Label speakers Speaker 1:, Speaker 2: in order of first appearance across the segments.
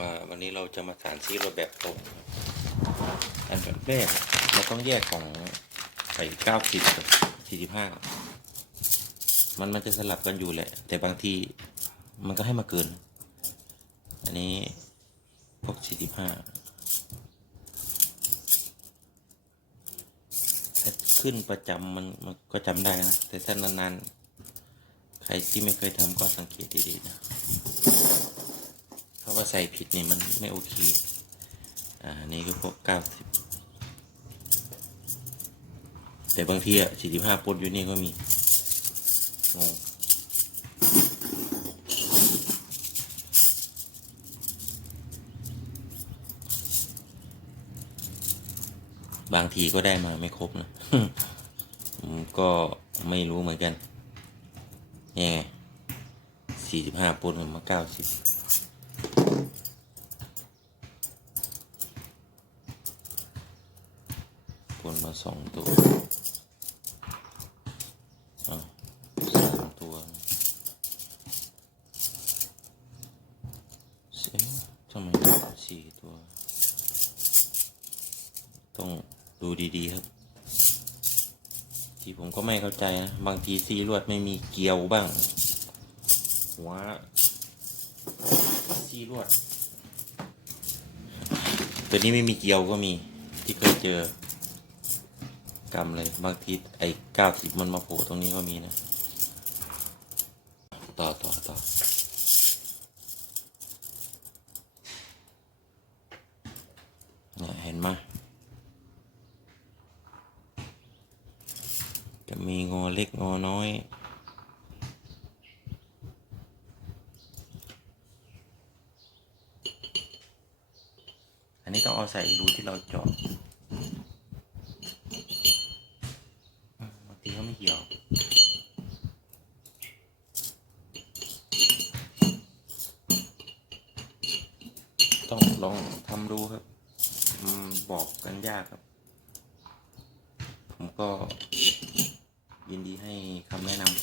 Speaker 1: ว่าวันนี้เราจะมาสานซีรถแบบตรงอันแบบแรกเราต้องแยกของใส่เก้าสิบกับสี่สิบห้ามันมันจะสลับกันอยู่แหละ แต่บางทีมันก็ให้มาเกิน อันนี้พวกสี่สิบห้าถ้าขึ้นประจำมันมันก็จำได้นะ แต่ถ้านานๆ ใครที่ไม่เคยทำก็สังเกตดีๆนะ ราะว่าใส่ผิดนี่มันไม่โอเค อ่า นี่ก็พวกเก้าสิบแต่บางทีอะสี่สิบห้าปนอยู่นี่ก็มีงงบางทีก็ได้มาไม่ครบนะก็ไม่รู้เหมือนกัน นี่ไงสี่สิบห้าปนมาเก้าสิบ นมาสองตัวอะสามตัวเอ๊ะทำไมสี่ตัว ต้องดูดีๆครับ ที่ผมก็ไม่เข้าใจนะ บางทีซีลวดไม่มีเกลียวบ้าง หัวซีลวด ตัวนี้ไม่มีเกลียวก็มีที่เคยเจอ กรรมเลยบางทีไอ้เก้าสิบมันมาโผล่ตรงนี้ก็มีนะ ต่อต่อต่อเนี่ยเห็นไหมจะมีงอเล็กงอน้อยอันนี้ต้องเอาใส่รูที่เราเจาะ บางทีก็ไม่ เกี่ยว ต้องลองทำดูครับอบอกกันยากครับ ผมก็ยินดีให้คำแนะนำ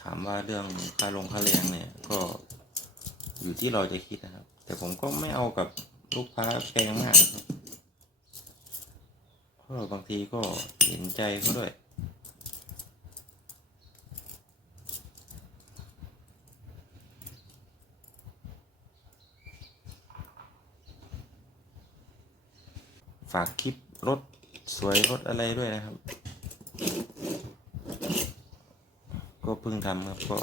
Speaker 1: ถามว่าเรื่องค่าลงค่าแรงเนี่ย ก็อยู่ที่เราจะคิดนะครับ แต่ผมก็ไม่เอากับลูกค้าแพงมากครับ เพราบางทีก็เห็นใจเขาด้วย ฝากคลิปรถสวยรถอะไรด้วยนะครับ ก็เพิ่งทำครับก็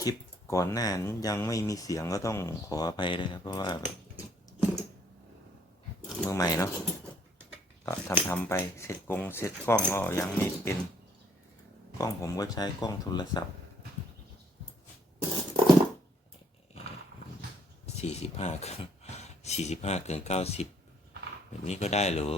Speaker 1: คลิปก่อนหน้านั้นยังไม่มีเสียงก็ต้องขออภัยเลยครับเพราะว่าแบบเมื่อใหม่เนาะ ก็ทำทำไปเสร็จกงเสร็จกล้องก็ยังไม่เป็นกล้องผมก็ใช้กล้องโทรศัพท์สี่สิบห้าสี่สิบห้าเกินเก้าสิบแบบนี้ก็ได้เหรอ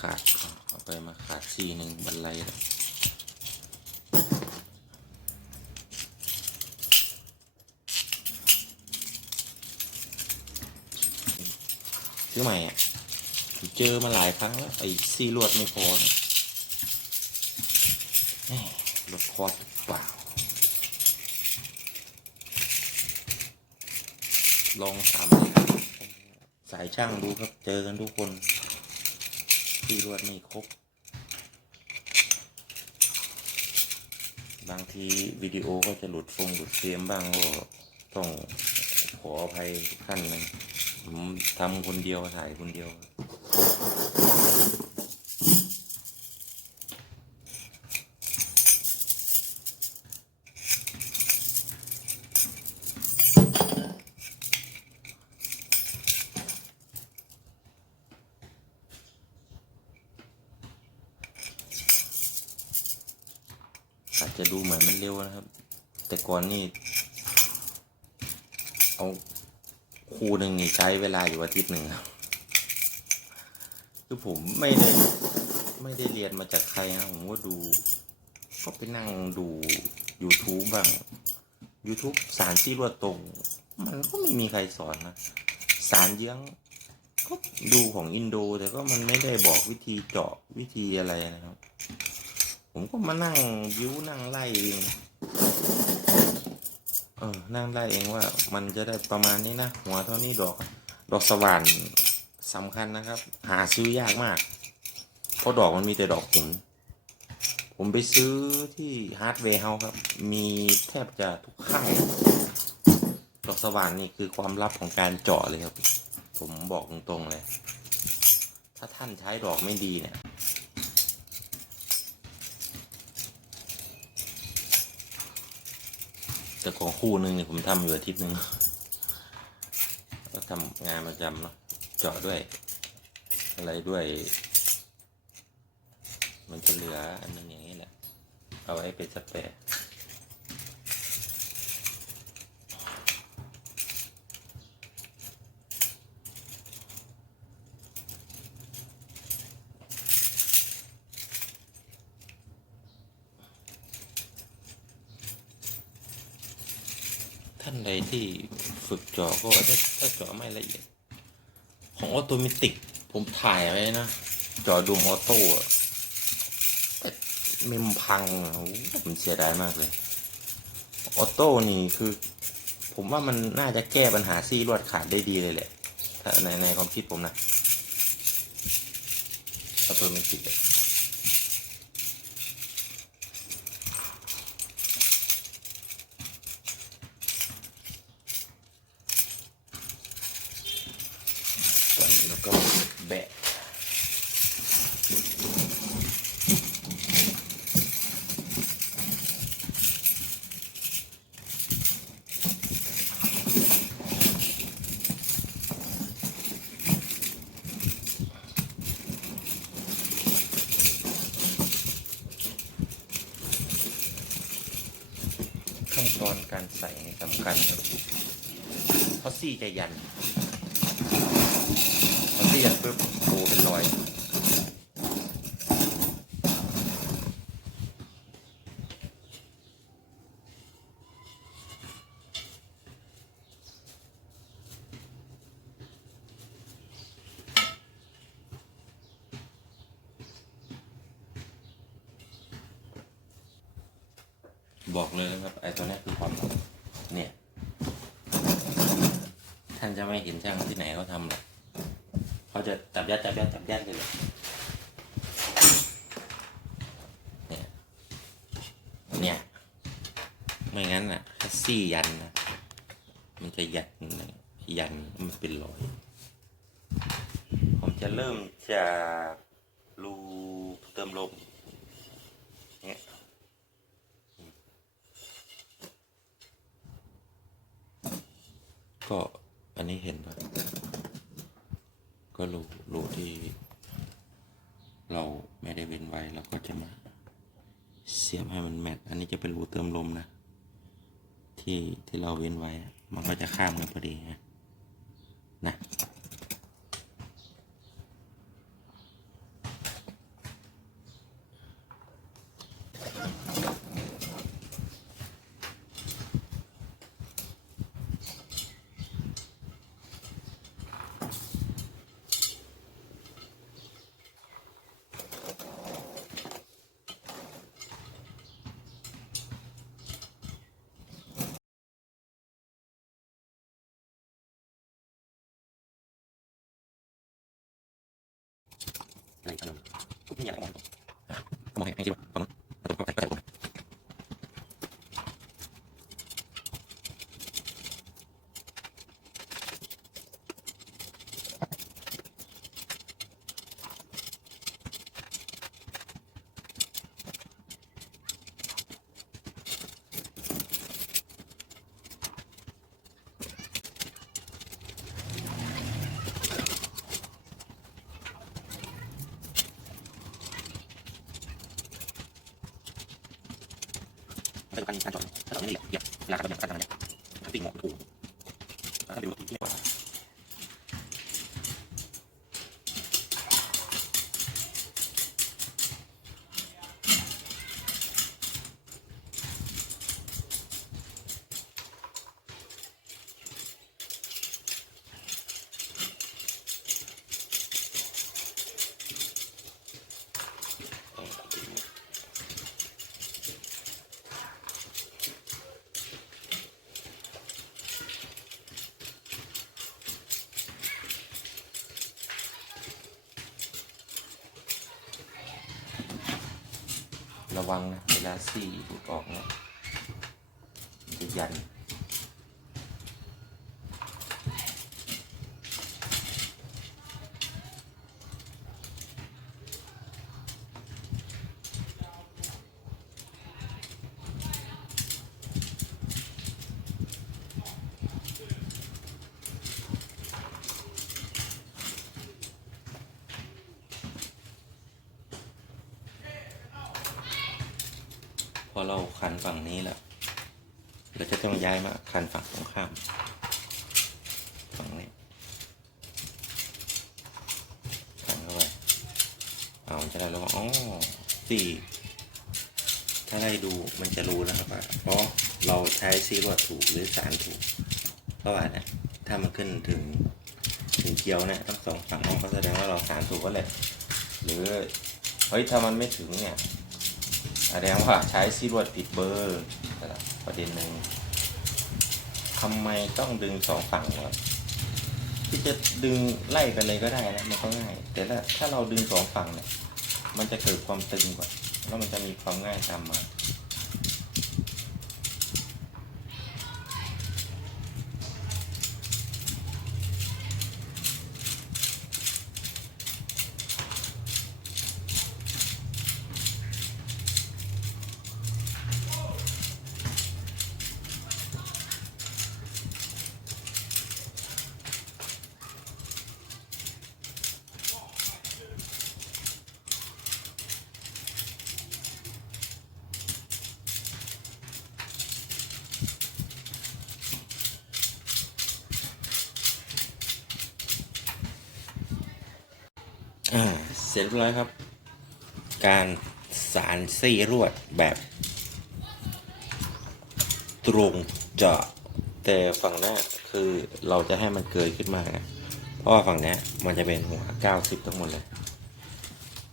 Speaker 1: ขาดเอาไปมาขาดสี่หนึ่งบันไลแล้ว ซื้อใหม่อะเจอมาหลายครั้งแล้วไอ้ซี่ลวดไม่พอเนี่ยแหม่รถคอร์ดเปล่า ลองถามสายช่างดูครับ เจอกันทุกคนที่รวดไม่ครบ บางทีวิดีโอก็จะหลุดฟงหลุดเฟรมบ้างก็ต้องขออภัยขั้นหนึ่ง ผมทำคนเดียวถ่ายคนเดียวอาจจะดูเหมือนมันเร็วนะครับ แต่ก่อนนี่เอา คูหนึ่งใช้เวลาอยู่อาทิตย์หนึ่งครับ คือผมไม่ได้ไม่ได้เรียนมาจากใครนะผมก็ดู ก็ไปนั่งดู YouTube บ้าง YouTube สารที่รวดตรง มันก็ไม่มีใครสอนนะ สารเยื้องก็ดูของอินโด แต่ก็มันไม่ได้บอกวิธีเจาะวิธีอะไรนะครับ ผมก็มานั่งยิ้วนั่งไล่เอง ออนั่งไล่เองว่ามันจะได้ประมาณนี้นะ หัวเท่านี้ดอก ดอกสว่านสำคัญนะครับ หาซื้อยากมาก เพราะดอกมันมีแต่ดอกหินผมไปซื้อที่ฮาร์ดแวร์เฮาครับ มีแทบจะทุกข้างดอกสว่านนี่คือความลับของการเจาะเลยครับ ผมบอกตรงๆเลย ถ้าท่านใช้ดอกไม่ดีเนี่ย แต่ของคู่หนึ่งเนี่ยผมทำอยู่อาทิตย์หนึ่งก็ทำงานประจำเนาะเจาะด้วย อะไรด้วย มันจะเหลืออันนึงอย่างนี้แหละ เอาไว้เป็นสเปรย์ ท่านใดที่ฝึกเจาะก็ถ้าถ้าเจาะไม่ละเอียด ของออโตเมติก ผมถ่ายไว้นะเจอดูมออโต้แต่เมมพังผมเสียดายมากเลย ออโต้นี่คือ ผมว่ามันน่าจะแก้ปัญหาซี่ลวดขาดได้ดีเลยแหละถ้าในในความคิดผมนะออโตเมติกอะตอนนี้เราก็แบะ ขั้นตอนการใส่สำคัญครับเพราะซี่จะยันพอซี่ยันปุ๊บโอ้เป็นรอย บอกเลยนะครับไอ้ตัวนี้คือความลับเนี่ย ท่านจะไม่เห็นช่างที่ไหนเขาทำหรอกเขาจะจับยัดจับยัดจับยัดเลยเลยเนี่ย เนี่ย ไม่งั้นอะถ้าซี่ยันนะ มันจะยัดยันมันเป็นรอย ผมจะเริ่มจากรูเติมลม เนี่ย ก็อันนี้เห็นปะก็รูรูที่ เราไม่ได้เว้นไว้เราก็จะมา เสียบให้มันแมทอันนี้จะเป็นรูเติมลมนะ ที่ที่เราเว้นไว้ มันก็จะข้ามกันพอดีฮะนะ อะไรกันผมไม่อยากมองมองให้ให้คิดว่าตอนนั้นตรงก็แต่ผม เป็น การการจอดถ้าเราไม่ละเอียดเวลาการถเนี่ยการทำเนี่ยติ่งหมอกถูกถ้าเป็นรถที่เรียกว่า ระวังนะเวลาซี่หลุดออกเนี่ยมันจะยัน พอเราคันฝั่งนี้แล้วเราจะต้องย้ายมาคันฝั่งตรงข้าม ฝั่งนี้คันเข้าไปเอาจะได้รู้ว่าอ๋อสี่ถ้าได้ดูมันจะรู้นะครับว่าเพราะเราใช้ซีรวดถูกหรือสารถูกเพราะว่าเนี่ยถ้ามันขึ้นถึงถึงเกลียวเนี่ยทั้งสองฝั่งก็แสดงว่าเราสารถูกก็แหละหรือเฮ้ยถ้ามันไม่ถึงเนี่ย แสดงว่าใช้ซีรวดผิดเบอร์ประเด็นหนึ่งทำไมต้องดึงสองฝั่งวะที่จะดึงไล่ไปเลยก็ได้นะมันก็ง่าย แต่ละถ้าเราดึงสองฝั่งเนี่ยมันจะเกิดความตึงกว่า แล้วมันจะมีความง่ายตามมา อ่า เสร็จเรียบร้อยครับ การสารซี่รวดแบบตรงเจาะแต่ฝั่งหน้าคือเราจะให้มันเกิดขึ้นมานะเพราะว่าฝั่งนี้มันจะเป็นหัว 90 ทั้งหมดเลย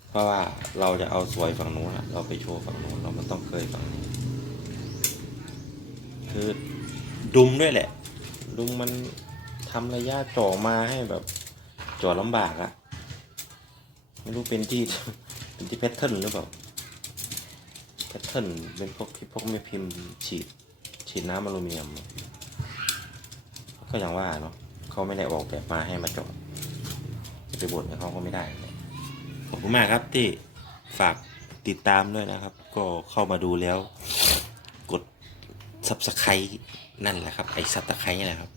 Speaker 1: เพราะว่าเราจะเอาสวยฝั่งนู้นเราไปโชว์ฝั่งนู้นเรามันต้องเคยฝั่งนี้ คือดุมด้วยแหละ ดุมมันทำระยะจ่อมาให้แบบจ่อลำบากอะ ไม่รู้เป็นที่เป็นที่แพทเทิร์นหรือเปล่าแพทเทิร์นเป็นพวกพวกไม่พิมพ์ฉีด ฉีดน้ำอลูมิเนียม ก็อย่างว่าเนาะเขาไม่ได้ออกแบบมาให้มาจาะจะไปบ่นกับเขาก็ไม่ได้เลยขอบคุณมากครับที่ฝากติดตามด้วยนะครับ ก็เข้ามาดูแล้ว กด subscribe นั่นแหละครับ ไอ้ subscribe นี่แหละครับ